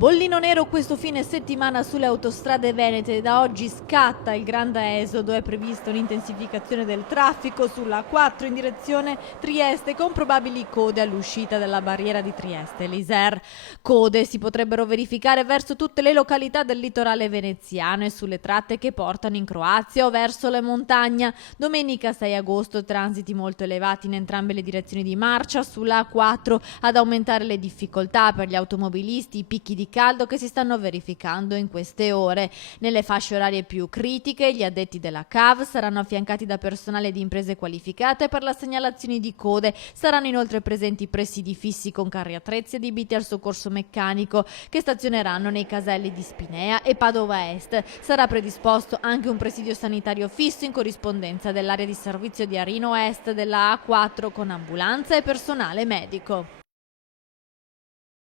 Bollino nero questo fine settimana sulle autostrade venete. Da oggi scatta il grande esodo. È prevista un'intensificazione del traffico sulla A4 in direzione Trieste con probabili code all'uscita della barriera di Trieste. L'Isère. Code si potrebbero verificare verso tutte le località del litorale veneziano e sulle tratte che portano in Croazia o verso le montagne. Domenica 6 agosto transiti molto elevati in entrambe le direzioni di marcia sulla A4. Ad aumentare le difficoltà per gli automobilisti i picchi di caldo che si stanno verificando in queste ore. Nelle fasce orarie più critiche gli addetti della CAV saranno affiancati da personale di imprese qualificate per la segnalazione di code. Saranno inoltre presenti presidi fissi con carri attrezzi adibiti al soccorso meccanico che stazioneranno nei caselli di Spinea e Padova Est. Sarà predisposto anche un presidio sanitario fisso in corrispondenza dell'area di servizio di Arino Est della A4 con ambulanza e personale medico.